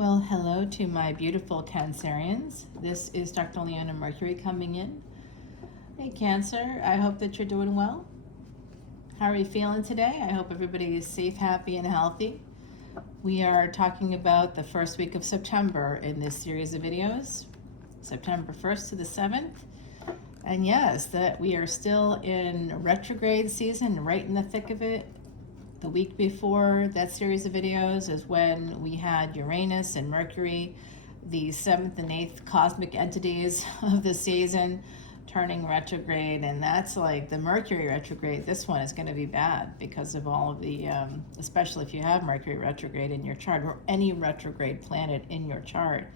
Well, hello to my beautiful Cancerians. This is Dr. Leona Mercury coming in. Hey, Cancer, I hope that you're doing well. How are you feeling today? I hope everybody is safe, happy, and healthy. We are talking about the first week of September in this series of videos, September 1st to the 7th. And yes, that we are still in retrograde season, right in the thick of it. The week before that series of videos is when we had Uranus and Mercury, the 7th and 8th cosmic entities of the season, turning retrograde. And that's like the Mercury retrograde. This one is going to be bad because of all of the, especially if you have Mercury retrograde in your chart or any retrograde planet in your chart.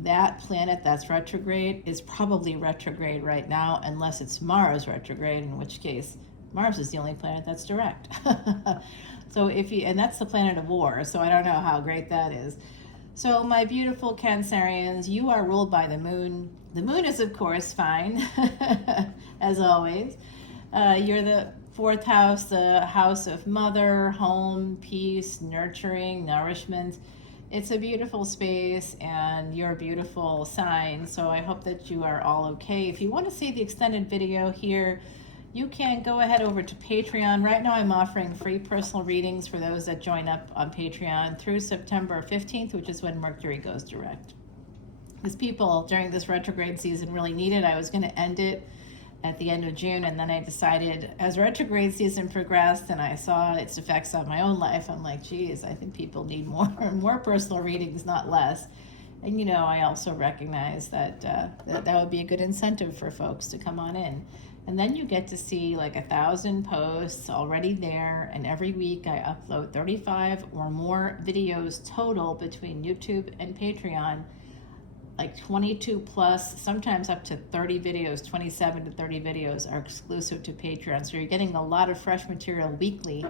That planet that's retrograde is probably retrograde right now, unless it's Mars retrograde, in which case Mars is the only planet that's direct. So and that's the planet of war, so I don't know how great that is. So my beautiful Cancerians, you are ruled by the moon. The moon is, of course, fine, as always. You're the fourth house, the house of mother, home, peace, nurturing, nourishment. It's a beautiful space, and you're a beautiful sign, so I hope that you are all okay. If you want to see the extended video here, you can go ahead over to Patreon. Right now I'm offering free personal readings for those that join up on Patreon through September 15th, which is when Mercury goes direct. Because people during this retrograde season really need it. I was going to end it at the end of June, and then I decided as retrograde season progressed and I saw its effects on my own life, I'm like, geez, I think people need more personal readings, not less. And you know, I also recognize that that would be a good incentive for folks to come on in. And then you get to see like 1,000 posts already there, and every week I upload 35 or more videos total between YouTube and Patreon, like 22 plus, sometimes up to 30 videos, 27 to 30 videos are exclusive to Patreon. So you're getting a lot of fresh material weekly,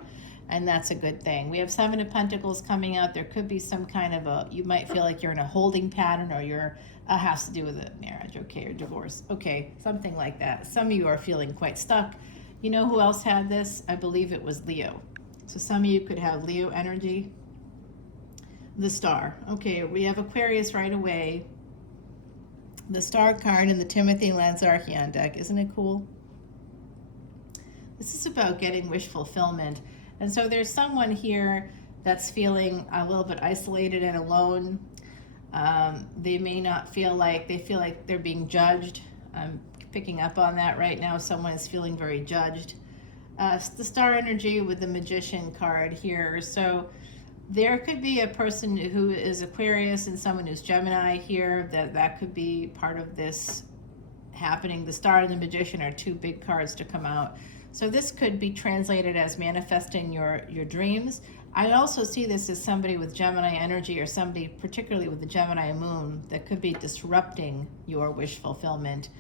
and that's a good thing. We have 7 of Pentacles coming out. There could be some kind of you might feel like you're in a holding pattern, or has to do with a marriage, okay, or divorce, okay, something like that. Some of you are feeling quite stuck. You know who else had this? I believe it was Leo. So some of you could have Leo energy. The star. Okay, we have Aquarius right away. The star card in the Timothy Lanzarchian deck. Isn't it cool? This is about getting wish fulfillment. And so there's someone here that's feeling a little bit isolated and alone. They may not feel like they're being judged. I'm picking up on that right now. Someone is feeling very judged. The star energy with the Magician card here. So there could be a person who is Aquarius and someone who's Gemini here. That could be part of this happening. The star and the Magician are 2 big cards to come out. So this could be translated as manifesting your dreams. I also see this as somebody with Gemini energy, or somebody particularly with the Gemini moon, that could be disrupting your wish fulfillment.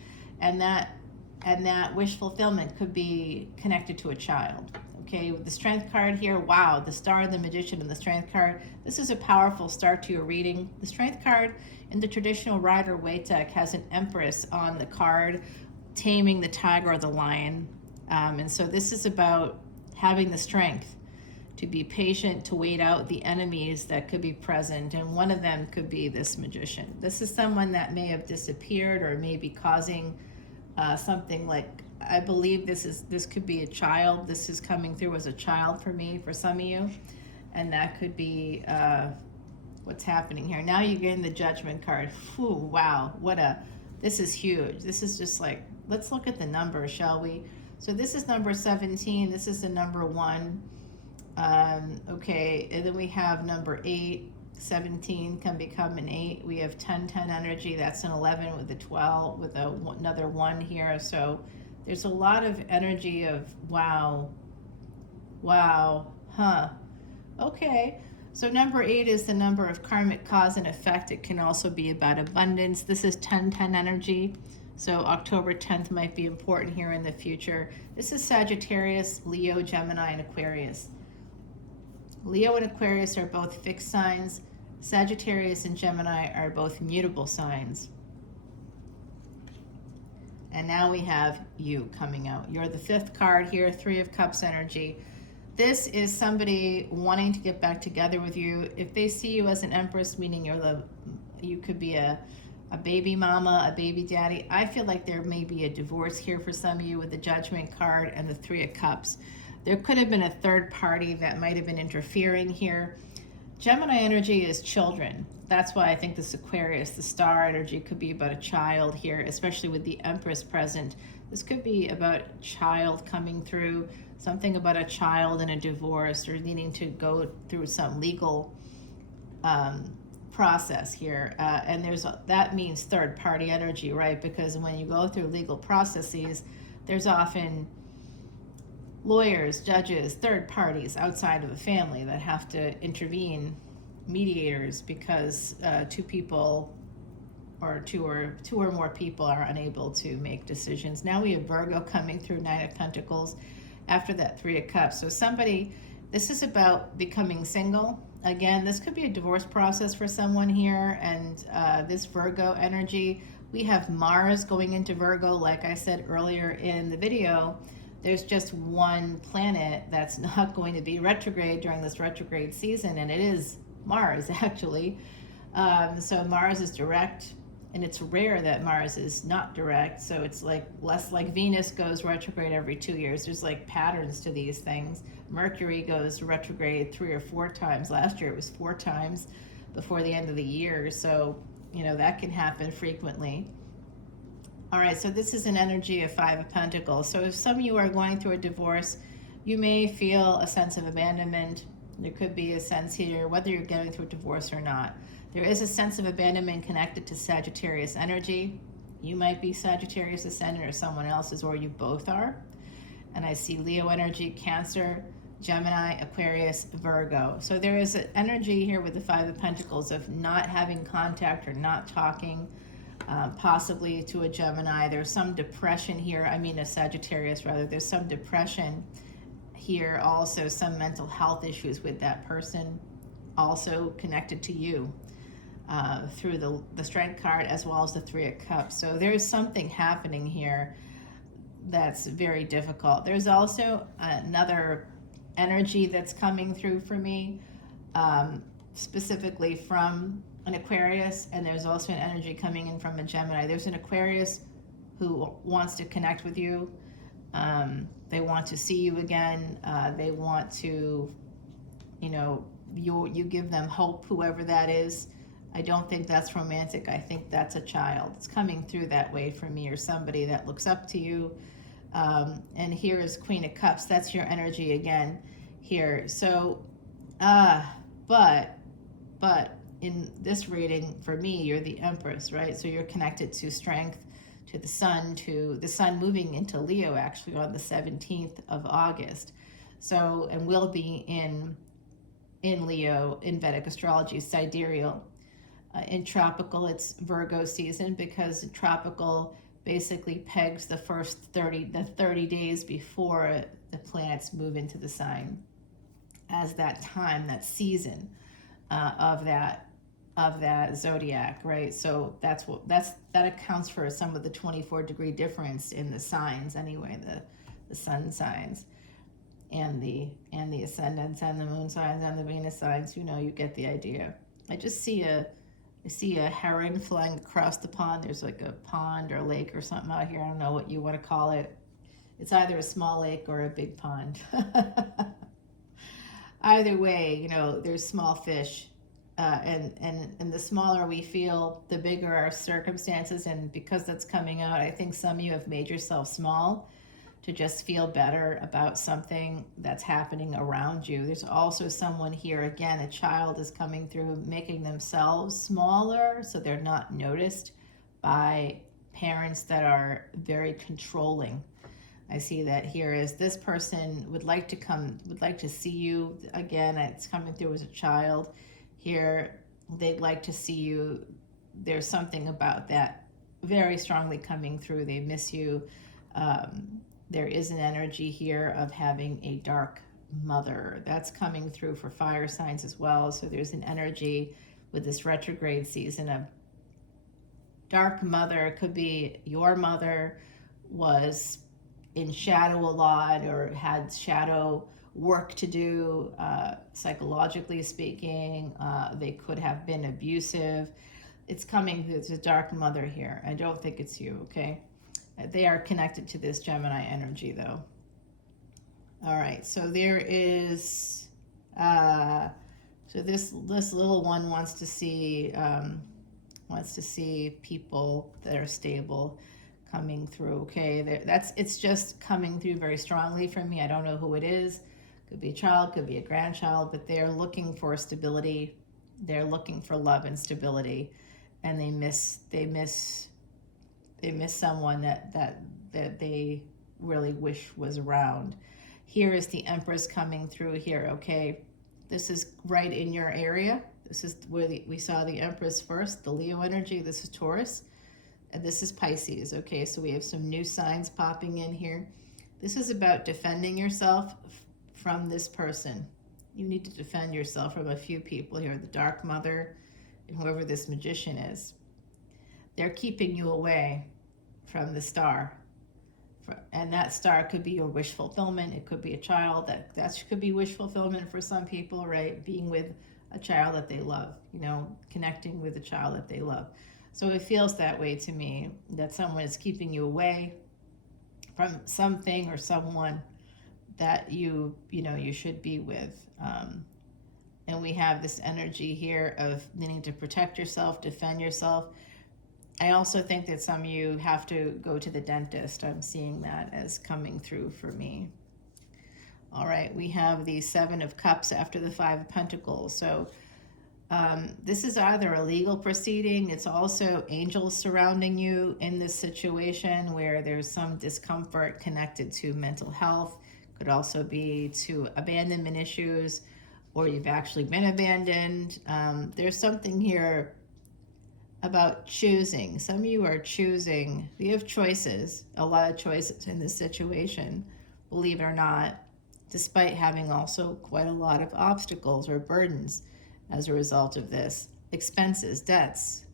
And that wish fulfillment could be connected to a child. Okay, with the Strength card here, wow, the Star, the Magician, and the Strength card. This is a powerful start to your reading. The Strength card in the traditional Rider-Waite deck has an Empress on the card, taming the tiger or the lion. And so this is about having the strength to be patient, to wait out the enemies that could be present. And one of them could be this Magician. This is someone that may have disappeared or may be causing something like, I believe this could be a child. This is coming through as a child for me, for some of you. And that could be what's happening here. Now you're getting the Judgment card. Whew, wow, this is huge. This is just like, let's look at the numbers, shall we? So this is number 17. This is the number 1. Okay, and then we have number 8. 17 can become an 8. We have 10-10 energy. That's an 11 with a 12 with another 1 here. So there's a lot of energy of wow, huh? Okay, so number 8 is the number of karmic cause and effect. It can also be about abundance. This is 10-10 energy. So October 10th might be important here in the future. This is Sagittarius, Leo, Gemini, and Aquarius. Leo and Aquarius are both fixed signs. Sagittarius and Gemini are both mutable signs. And now we have you coming out. You're the 5th card here, 3 of Cups energy. This is somebody wanting to get back together with you. If they see you as an empress, meaning you could be a baby mama, a baby daddy. I feel like there may be a divorce here for some of you with the Judgment card and the Three of Cups. There could have been a third party that might have been interfering here. Gemini energy is children. That's why I think this Aquarius, the star energy, could be about a child here, especially with the Empress present. This could be about a child coming through, something about a child and a divorce, or needing to go through some legal process here. And that means third party energy, right? Because when you go through legal processes, there's often lawyers, judges, third parties outside of the family that have to intervene, mediators, because two people or two or more people are unable to make decisions. Now we have Virgo coming through, Nine of Pentacles, after that Three of Cups. So this is about becoming single. Again, this could be a divorce process for someone here, and this Virgo energy, we have Mars going into Virgo. Like I said earlier in the video, there's just one planet that's not going to be retrograde during this retrograde season, and it is Mars, actually. So Mars is direct, and it's rare that Mars is not direct, so it's like less like Venus goes retrograde every 2 years. There's like patterns to these things. Mercury goes retrograde 3 or 4 times. Last year it was 4 times before the end of the year, so that can happen frequently. All right, so this is an energy of Five of Pentacles. So if some of you are going through a divorce, you may feel a sense of abandonment. There could be a sense here, whether you're going through a divorce or not. There is a sense of abandonment connected to Sagittarius energy. You might be Sagittarius Ascendant, or someone else's, or you both are. And I see Leo energy, Cancer, Gemini, Aquarius, Virgo. So there is an energy here with the Five of Pentacles of not having contact or not talking, possibly to a Gemini. There's some depression here. I mean a Sagittarius rather. There's some depression here, also some mental health issues with that person, also connected to you through the Strength card as well as the Three of Cups. So there's something happening here that's very difficult. There's also another energy that's coming through for me, specifically from an Aquarius, and there's also an energy coming in from a Gemini. There's an Aquarius who wants to connect with you. They want to see you again. They want to, you give them hope, whoever that is. I don't think that's romantic. I think that's a child. It's coming through that way for me, or somebody that looks up to you. And here is Queen of Cups. That's your energy again here. So, but in this reading, for me, you're the Empress, right? So you're connected to strength, to the sun moving into Leo, actually, on the 17th of August. So, and we'll be in Leo in Vedic Astrology, sidereal. In tropical, it's Virgo season, because tropical basically pegs the first 30 days before the planets move into the sign as that time, that season of that zodiac, right? So that accounts for some of the 24-degree difference in the signs anyway, the sun signs and the ascendants and the moon signs and the Venus signs. You get the idea. I see a heron flying across the pond. There's like a pond or lake or something out here. I don't know what you want to call it. It's either a small lake or a big pond. Either way, there's small fish. And the smaller we feel, the bigger our circumstances. And because that's coming out, I think some of you have made yourself small to just feel better about something that's happening around you. There's also someone here, again, a child is coming through, making themselves smaller so they're not noticed by parents that are very controlling. I see that here is this person would like to see you again. It's coming through as a child. Here, they'd like to see you. There's something about that very strongly coming through. They miss you. There is an energy here of having a dark mother. That's coming through for fire signs as well. So there's an energy with this retrograde season of dark mother. It could be your mother was in shadow a lot, or had shadow work to do, psychologically speaking. They could have been abusive. It's coming, there's a dark mother here. I don't think it's you, okay? They are connected to this Gemini energy, though. All right, so there is, so this little one wants to see people that are stable coming through. Okay, it's just coming through very strongly for me. I don't know who it is. Could be a child, could be a grandchild, but they're looking for stability. They're looking for love and stability, and they miss someone that they really wish was around. Here is the Empress coming through here, okay? This is right in your area. This is where we saw the Empress first, the Leo energy. This is Taurus, and this is Pisces, okay? So we have some new signs popping in here. This is about defending yourself from this person. You need to defend yourself from a few people here, the Dark Mother, and whoever this magician is. They're keeping you away from the star. And that star could be your wish fulfillment. It could be a child. That could be wish fulfillment for some people, right? Being with a child that they love, connecting with a child that they love. So it feels that way to me, that someone is keeping you away from something or someone that you should be with. And we have this energy here of needing to protect yourself, defend yourself. I also think that some of you have to go to the dentist. I'm seeing that as coming through for me. All right, we have the Seven of Cups after the Five of Pentacles. So this is either a legal proceeding. It's also angels surrounding you in this situation where there's some discomfort connected to mental health. Could also be to abandonment issues, or you've actually been abandoned. There's something here about choosing. Some of you are choosing. You have choices, a lot of choices in this situation, believe it or not, despite having also quite a lot of obstacles or burdens as a result of this. Expenses, debts,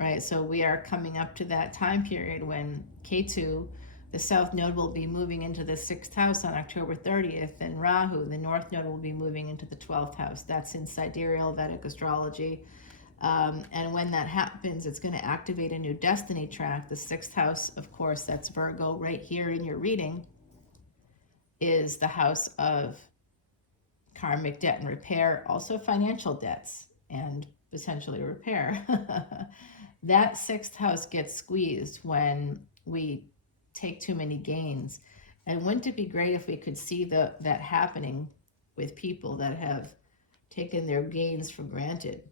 right? So we are coming up to that time period when Ketu, the South Node, will be moving into the 6th house on October 30th, and Rahu, the North Node, will be moving into the 12th house. That's in sidereal Vedic astrology. And when that happens, it's going to activate a new destiny track. The 6th house, of course, that's Virgo right here in your reading, is the house of karmic debt and repair, also financial debts and potentially repair. That 6th house gets squeezed when we take too many gains. And wouldn't it be great if we could see that happening with people that have taken their gains for granted?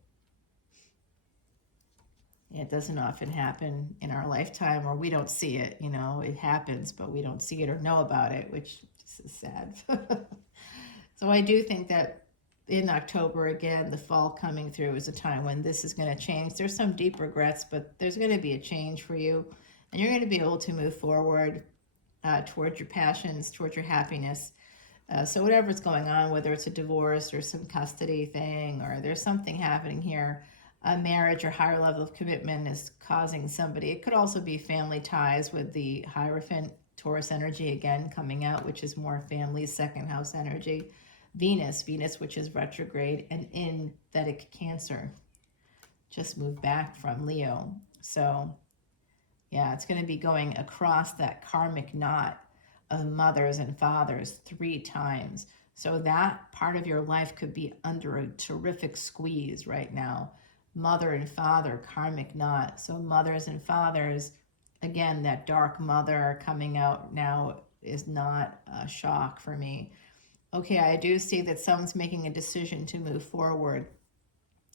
It doesn't often happen in our lifetime, or we don't see it, it happens, but we don't see it or know about it, which is sad. So I do think that in October, again, the fall coming through is a time when this is going to change. There's some deep regrets, but there's going to be a change for you, and you're going to be able to move forward towards your passions, towards your happiness. So whatever's going on, whether it's a divorce or some custody thing, or there's something happening here, a marriage or higher level of commitment is causing somebody. It could also be family ties with the Hierophant Taurus energy again coming out, which is more family, 2nd house energy. Venus, which is retrograde and in Vedic Cancer, just moved back from Leo. So yeah, it's going to be going across that karmic knot of mothers and fathers 3 times. So that part of your life could be under a terrific squeeze right now. Mother and father, karmic knot. So mothers and fathers, again, that dark mother coming out now is not a shock for me. Okay, I do see that someone's making a decision to move forward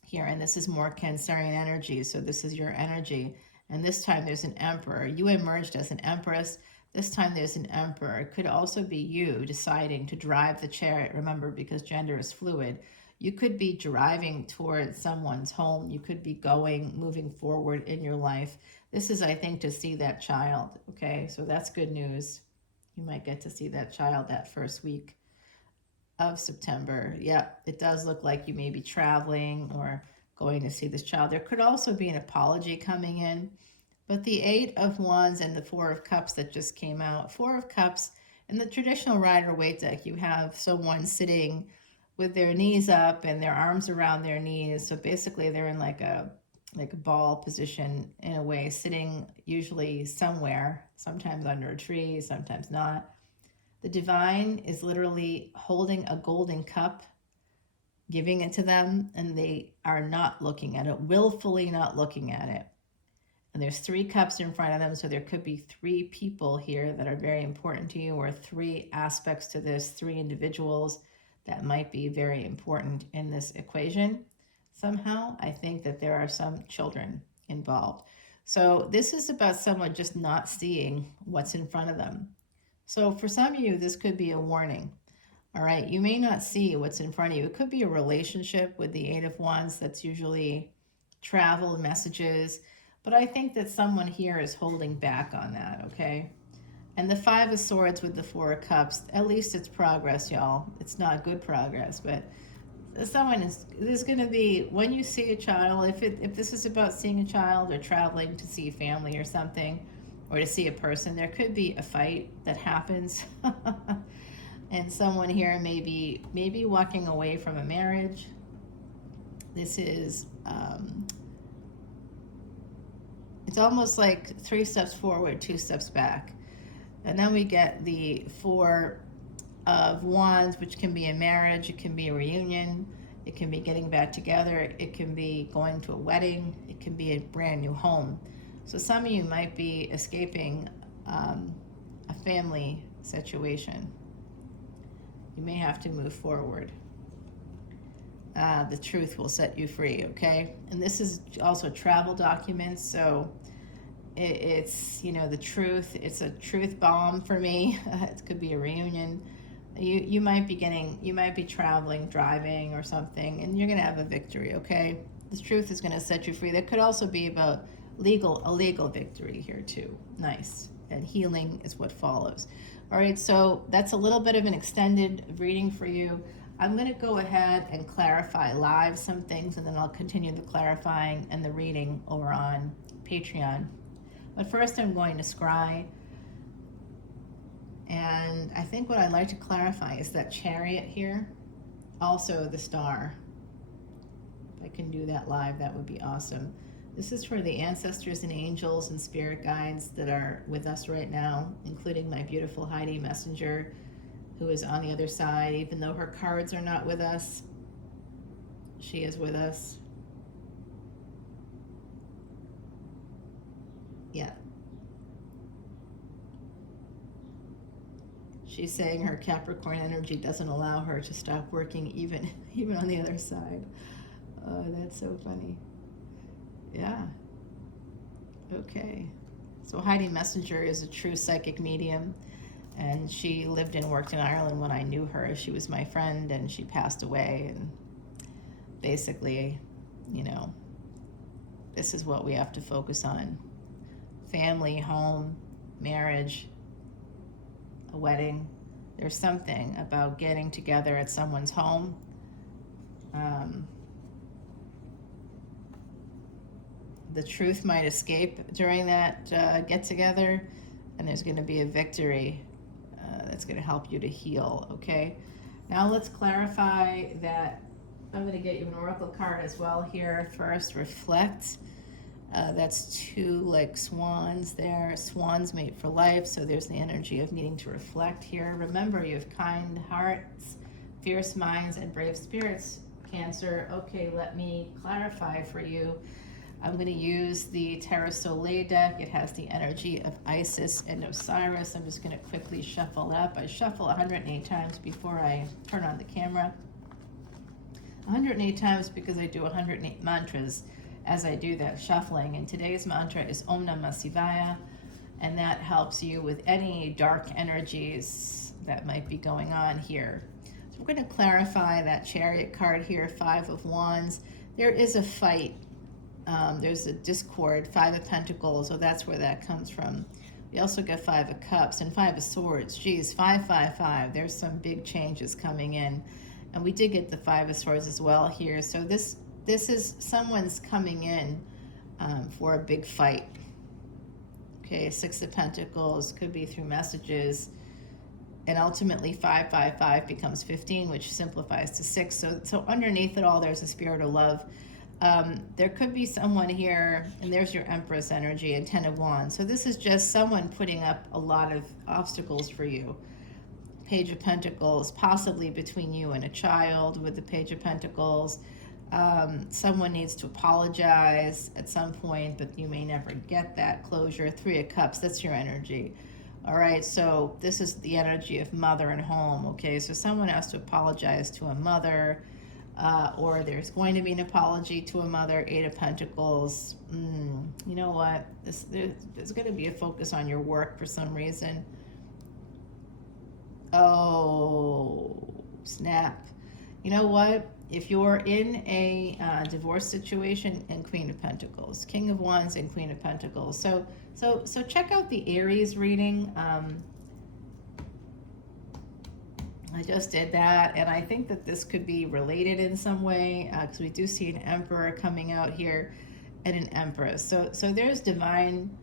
here, and this is more Cancerian energy, so this is your energy. And this time there's an emperor. You emerged as an empress. This time there's an emperor. It could also be you deciding to drive the chariot, remember, because gender is fluid. You could be driving towards someone's home. You could be moving forward in your life. This is, I think, to see that child, okay? So that's good news. You might get to see that child that first week of September. Yeah, it does look like you may be traveling or going to see this child. There could also be an apology coming in. But the 8 of Wands and the 4 of Cups that just came out, 4 of Cups In the traditional Rider-Waite deck, you have someone sitting with their knees up and their arms around their knees. So basically they're in like a ball position in a way, sitting usually somewhere, sometimes under a tree, sometimes not. The divine is literally holding a golden cup, giving it to them, and they are not looking at it, willfully not looking at it. And there's 3 cups in front of them, so there could be 3 people here that are very important to you, or 3 aspects to this, 3 individuals that might be very important in this equation. Somehow, I think that there are some children involved. So this is about someone just not seeing what's in front of them. So for some of you, this could be a warning. All right, you may not see what's in front of you. It could be a relationship with the 8 of Wands. That's usually travel, messages. But I think that someone here is holding back on that, okay? And the 5 of Swords with the 4 of Cups, at least it's progress, y'all. It's not good progress, but someone is, there's going to be, when you see a child, if this is about seeing a child or traveling to see family or something, or to see a person, there could be a fight that happens. And someone here may be walking away from a marriage. This is, it's almost like 3 steps forward, 2 steps back. And then we get the 4 of Wands, which can be a marriage, it can be a reunion, it can be getting back together, it can be going to a wedding, it can be a brand new home. So some of you might be escaping a family situation. You may have to move forward. The truth will set you free, okay? And this is also travel documents, so it's, you know, the truth. It's a truth bomb for me. It could be a reunion. You might be traveling, driving or something, and you're going to have a victory, okay? The truth is going to set you free. That could also be about a legal victory here too. Nice. And healing is what follows. All right, so that's a little bit of an extended reading for you. I'm going to go ahead and clarify live some things, and then I'll continue the clarifying and the reading over on Patreon. But first I'm going to scry. And I think what I'd like to clarify is that Chariot here, also the star. If I can do that live, that would be awesome. This is for the ancestors and angels and spirit guides that are with us right now, including my beautiful Heidi Messenger, who is on the other side. Even though her cards are not with us, she is with us. Yeah. She's saying her Capricorn energy doesn't allow her to stop working even on the other side. Oh, that's so funny. Yeah. Okay. So Heidi Messenger is a true psychic medium, and she lived and worked in Ireland when I knew her. She was my friend, and she passed away, and basically, you know, this is what we have to focus on. Family, home, marriage, a wedding. There's something about getting together at someone's home. The truth might escape during that get-together, and there's going to be a victory that's going to help you to heal, okay? Now let's clarify that. I'm going to get you an oracle card as well here. First, reflect. That's 2 like swans there. Swans mate for life, so there's the energy of needing to reflect here. Remember, you have kind hearts, fierce minds, and brave spirits, Cancer. Okay, let me clarify for you. I'm going to use the Terra Soleil deck. It has the energy of Isis and Osiris. I'm just going to quickly shuffle up. I shuffle 108 times before I turn on the camera. 108 times because I do 108 mantras as I do that shuffling. And today's mantra is Om Namah Shivaya, and that helps you with any dark energies that might be going on here. So we're going to clarify that Chariot card here, 5 of Wands. There is a fight. There's a discord, 5 of Pentacles, so that's where that comes from. We also get 5 of Cups and 5 of Swords. Geez, 5, 5, 5. There's some big changes coming in. And we did get the 5 of Swords as well here. So this is someone's coming in for a big fight. Okay, 6 of Pentacles could be through messages. And ultimately 555 becomes 15, which simplifies to 6. So underneath it all, there's a spirit of love. There could be someone here, and there's your Empress energy and 10 of Wands. So this is just someone putting up a lot of obstacles for you. Page of Pentacles, possibly between you and a child with the Page of Pentacles. Someone needs to apologize at some point, but you may never get that closure. 3 of Cups, that's your energy. All right, so this is the energy of mother and home, okay? So someone has to apologize to a mother, or there's going to be an apology to a mother. 8 of Pentacles. You know what? There's going to be a focus on your work for some reason. Oh, snap. You know what? If you're in a divorce situation, and Queen of Pentacles, King of Wands and Queen of Pentacles. So check out the Aries reading. I just did that, and I think that this could be related in some way, because we do see an Emperor coming out here and an Empress. So there's divine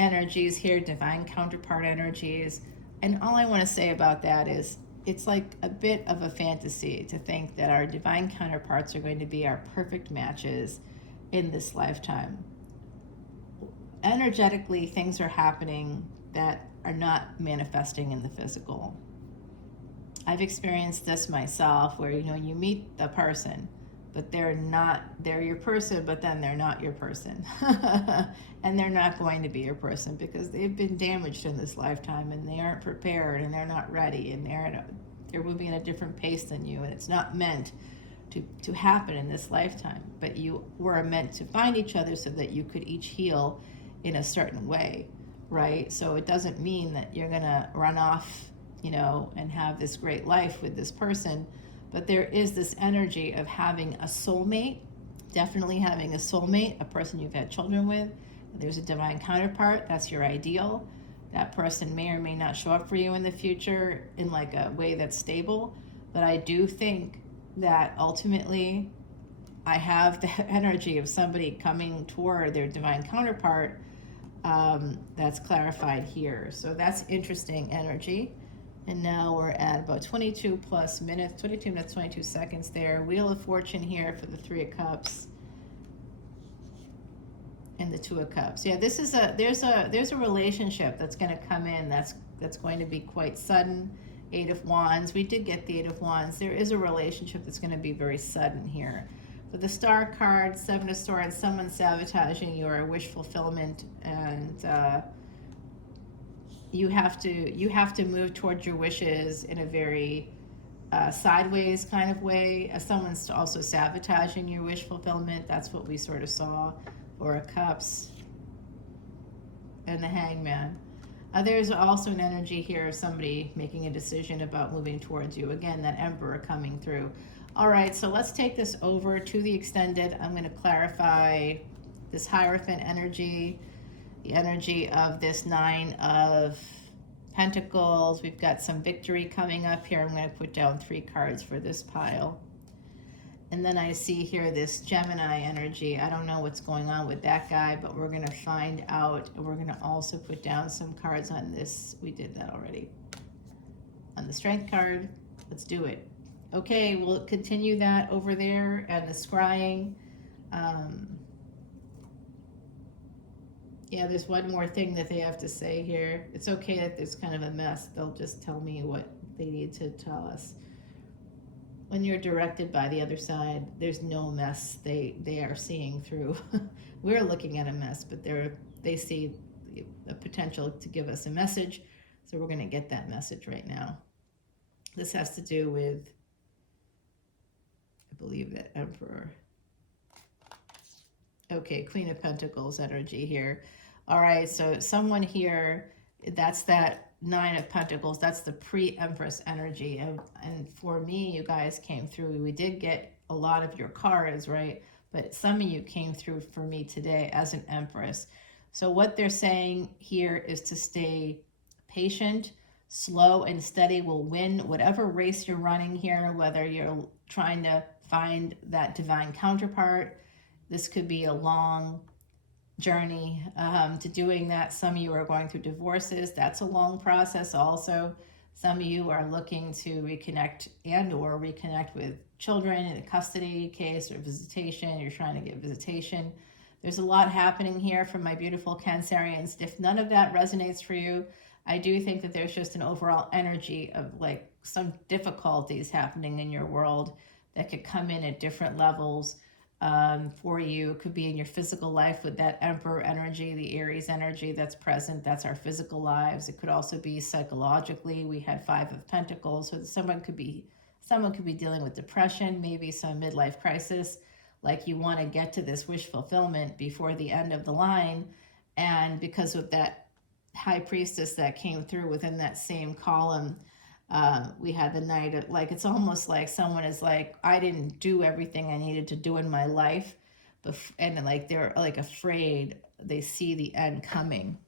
energies here, divine counterpart energies, and all I want to say about that is it's like a bit of a fantasy to think that our divine counterparts are going to be our perfect matches in this lifetime. Energetically, things are happening that are not manifesting in the physical. I've experienced this myself where, you meet the person, but they're your person, but then they're not your person. And they're not going to be your person because they've been damaged in this lifetime and they aren't prepared and they're not ready and they're moving at a different pace than you, and it's not meant to happen in this lifetime. But you were meant to find each other so that you could each heal in a certain way, right? So it doesn't mean that you're gonna run off, and have this great life with this person. But there is this energy of having a soulmate, definitely having a soulmate, a person you've had children with. There's a divine counterpart, that's your ideal. That person may or may not show up for you in the future in like a way that's stable. But I do think that ultimately I have the energy of somebody coming toward their divine counterpart, that's clarified here. So that's interesting energy. And now we're at about 22 plus minutes, 22 minutes, 22 seconds there. Wheel of Fortune here for the 3 of Cups and the 2 of Cups. Yeah, there's a relationship that's going to come in that's going to be quite sudden. 8 of Wands. We did get the 8 of Wands. There is a relationship that's going to be very sudden here. For the Star card, 7 of Swords, someone sabotaging your wish fulfillment, and you have to move towards your wishes in a very sideways kind of way. Someone's also sabotaging your wish fulfillment. That's what we sort of saw. Or a Cups and the Hangman. There's also an energy here of somebody making a decision about moving towards you. Again, that Emperor coming through. All right, so let's take this over to the extended. I'm going to clarify this Hierophant energy, the energy of this 9 of Pentacles. We've got some victory coming up here. I'm going to put down 3 cards for this pile. And then I see here this Gemini energy. I don't know what's going on with that guy, but we're going to find out. And we're going to also put down some cards on this. We did that already. On the Strength card, let's do it. Okay, we'll continue that over there. And the Scrying. Yeah, there's one more thing that they have to say here. It's okay that there's kind of a mess. They'll just tell me what they need to tell us. When you're directed by the other side, there's no mess they are seeing through. We're looking at a mess, but they see the potential to give us a message. So we're going to get that message right now. This has to do with, I believe, that Emperor. Okay, Queen of Pentacles energy here. All right, so someone here, that's that 9 of Pentacles, that's the pre-Empress energy. And for me, you guys came through. We did get a lot of your cards, right? But some of you came through for me today as an Empress. So what they're saying here is to stay patient. Slow and steady will win whatever race you're running here, whether you're trying to find that divine counterpart. This could be a long journey to doing that. Some of you are going through divorces. That's a long process also. Some of you are looking to reconnect or reconnect with children in a custody case or visitation. You're trying to get visitation. There's a lot happening here from my beautiful Cancerians. If none of that resonates for you, I do think that there's just an overall energy of like some difficulties happening in your world that could come in at different levels for you. It could be in your physical life with that Emperor energy, the Aries energy that's present. That's our physical lives. It could also be psychologically. We had Five of Pentacles, so someone could be dealing with depression, maybe some midlife crisis, like you want to get to this wish fulfillment before the end of the line, and because of that High Priestess that came through within that same column, we had the Knight of, like, it's almost like someone is like, I didn't do everything I needed to do in my life, and like they're like afraid, they see the end coming,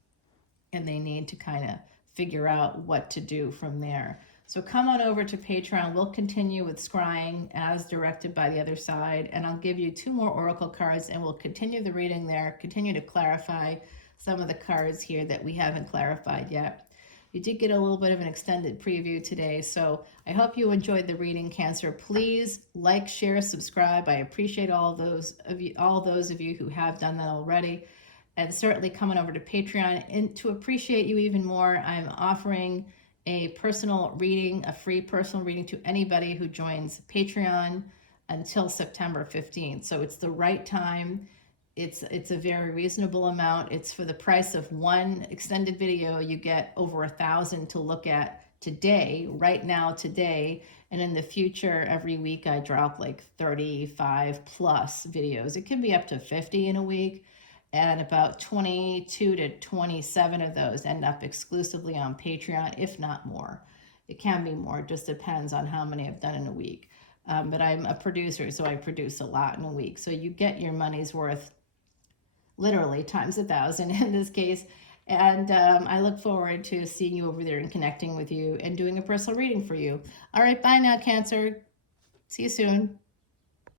and they need to kind of figure out what to do from there. So come on over to Patreon. We'll continue with scrying as directed by the other side, and I'll give you 2 more oracle cards, and we'll continue the reading there, continue to clarify some of the cards here that we haven't clarified yet. You did get a little bit of an extended preview today, so I hope you enjoyed the reading, Cancer. Please like, share, subscribe. I appreciate all those of you who have done that already, and certainly coming over to Patreon. And to appreciate you even more, I'm offering a personal reading, a free personal reading to anybody who joins Patreon until September 15th. So it's the right time. It's a very reasonable amount. It's for the price of one extended video. You get over 1,000 to look at today, right now, today. And in the future, every week I drop like 35 plus videos. It can be up to 50 in a week. And about 22 to 27 of those end up exclusively on Patreon, if not more. It can be more, it just depends on how many I've done in a week. But I'm a producer, so I produce a lot in a week. So you get your money's worth, literally times 1,000 in this case. And I look forward to seeing you over there and connecting with you and doing a personal reading for you. All right, bye now, Cancer. See you soon.